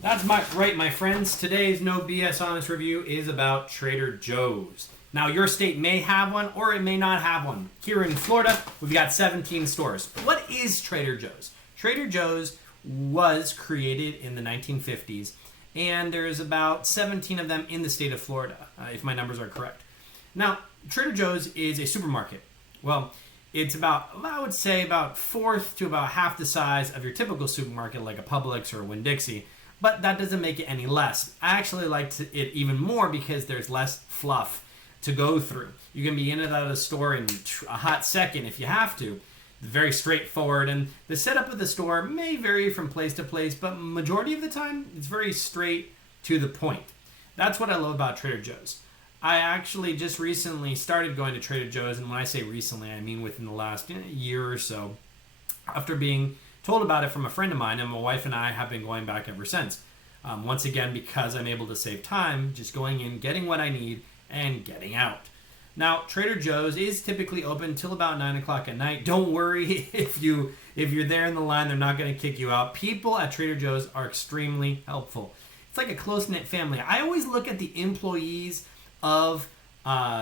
That's right, my friends. Today's No BS Honest Review is about Trader Joe's. Now, your state may have one or it may not have one. Here in Florida, we've got 17 stores. What is Trader Joe's? Trader Joe's was created in the 1950s, and there's about 17 of them in the state of Florida, if my numbers are correct. Now, Trader Joe's is a supermarket. Well, it's about, I would say, about fourth to about half the size of your typical supermarket like a Publix or a Winn-Dixie. But that doesn't make it any less. I actually like it even more because there's less fluff to go through. You can be in and out of the store in a hot second if you have to. Very straightforward, and the setup of the store may vary from place to place, but majority of the time, it's very straight to the point. That's what I love about Trader Joe's. I actually just recently started going to Trader Joe's, and when I say recently, I mean within the last year or so, after being told about it from a friend of mine, and my wife and I have been going back ever since. Once again, because I'm able to save time, just going in, getting what I need, and getting out. Now, Trader Joe's is typically open till about 9 o'clock at night. Don't worry if you're there in the line, they're not going to kick you out. People at Trader Joe's are extremely helpful. It's like a close-knit family. I always look at the employees of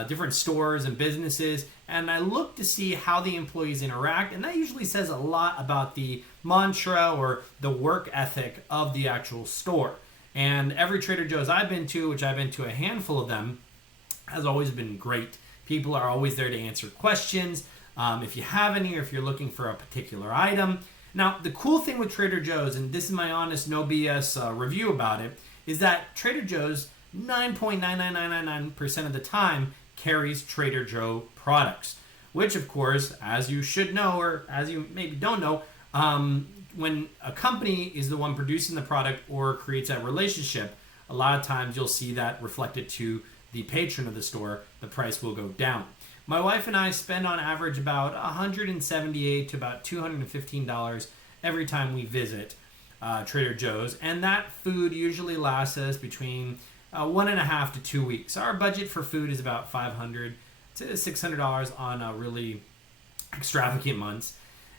different stores and businesses, and I look to see how the employees interact, and that usually says a lot about the mantra or the work ethic of the actual store. And every Trader Joe's I've been to, which I've been to a handful of them, has always been great. People are always there to answer questions, if you have any, or if you're looking for a particular item. Now, the cool thing with Trader Joe's, and this is my honest, no BS review about it, is that Trader Joe's 9.99999% of the time carries Trader Joe products, which of course, as you should know, or as you maybe don't know, when a company is the one producing the product or creates that relationship, a lot of times you'll see that reflected to the patron of the store. The price will go down. My wife and I spend on average about $178 to about $215 every time we visit Trader Joe's, and that food usually lasts us between 1.5 to 2 weeks. Our budget for food is about $500 to $600 on really extravagant months.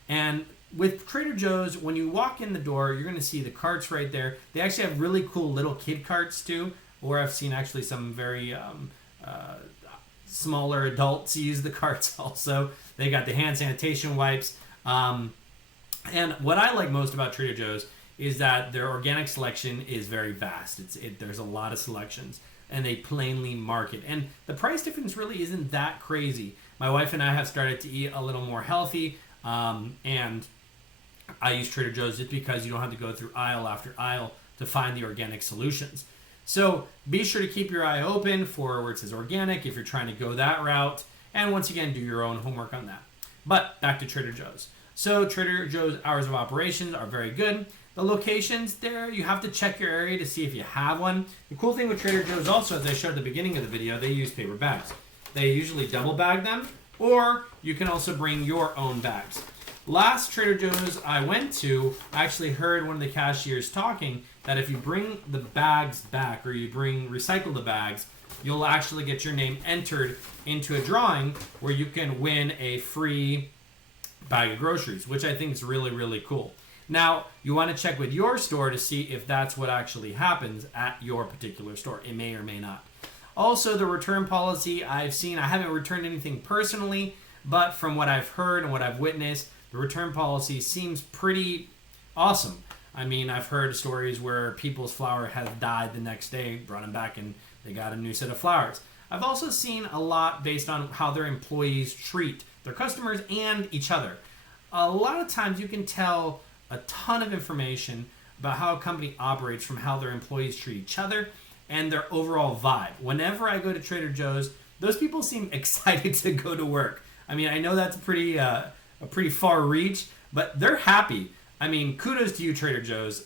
And with Trader Joe's, when you walk in the door, you're going to see the carts right there. They actually have really cool little kid carts too, or I've seen actually some very smaller adults use the carts also. They got the hand sanitation wipes. And what I like most about Trader Joe's is that their organic selection is very vast. There's a lot of selections, and they plainly market. And the price difference really isn't that crazy. My wife and I have started to eat a little more healthy, and I use Trader Joe's just because you don't have to go through aisle after aisle to find the organic solutions. So be sure to keep your eye open for where it says organic if you're trying to go that route. And once again, do your own homework on that. But back to Trader Joe's. So Trader Joe's hours of operations are very good. The locations there, you have to check your area to see if you have one. The cool thing with Trader Joe's also, as I showed at the beginning of the video, they use paper bags. They usually double bag them, or you can also bring your own bags. Last Trader Joe's I went to, I actually heard one of the cashiers talking that if you bring the bags back, or you recycle the bags, you'll actually get your name entered into a drawing where you can win a free bag of groceries, which I think is really, really cool. Now, you want to check with your store to see if that's what actually happens at your particular store. It may or may not. Also, the return policy I've seen, I haven't returned anything personally, but from what I've heard and what I've witnessed, the return policy seems pretty awesome. I mean, I've heard stories where people's flower has died the next day, brought them back, and they got a new set of flowers. I've also seen a lot based on how their employees treat their customers and each other. A lot of times you can tell a ton of information about how a company operates from how their employees treat each other and their overall vibe. Whenever I go to Trader Joe's, those people seem excited to go to work. I mean, I know that's a pretty far reach, but they're happy. I mean, kudos to you, Trader Joe's.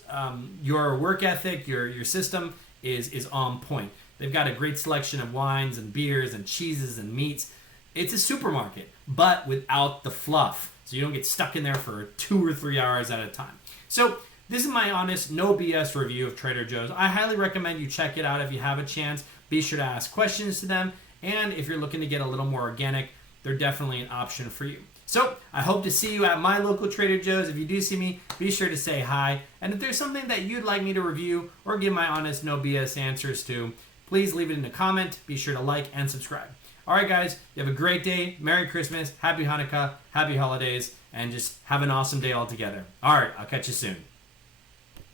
Your work ethic, your system is on point. They've got a great selection of wines and beers and cheeses and meats. It's a supermarket, but without the fluff. So you don't get stuck in there for 2 or 3 hours at a time. So this is my honest, no BS review of Trader Joe's. I highly recommend you check it out if you have a chance. Be sure to ask questions to them. And if you're looking to get a little more organic, they're definitely an option for you. So I hope to see you at my local Trader Joe's. If you do see me, be sure to say hi. And if there's something that you'd like me to review or give my honest, no BS answers to, please leave it in a comment. Be sure to like and subscribe. All right, guys, you have a great day. Merry Christmas, Happy Hanukkah, Happy Holidays, and just have an awesome day all together. All right, I'll catch you soon.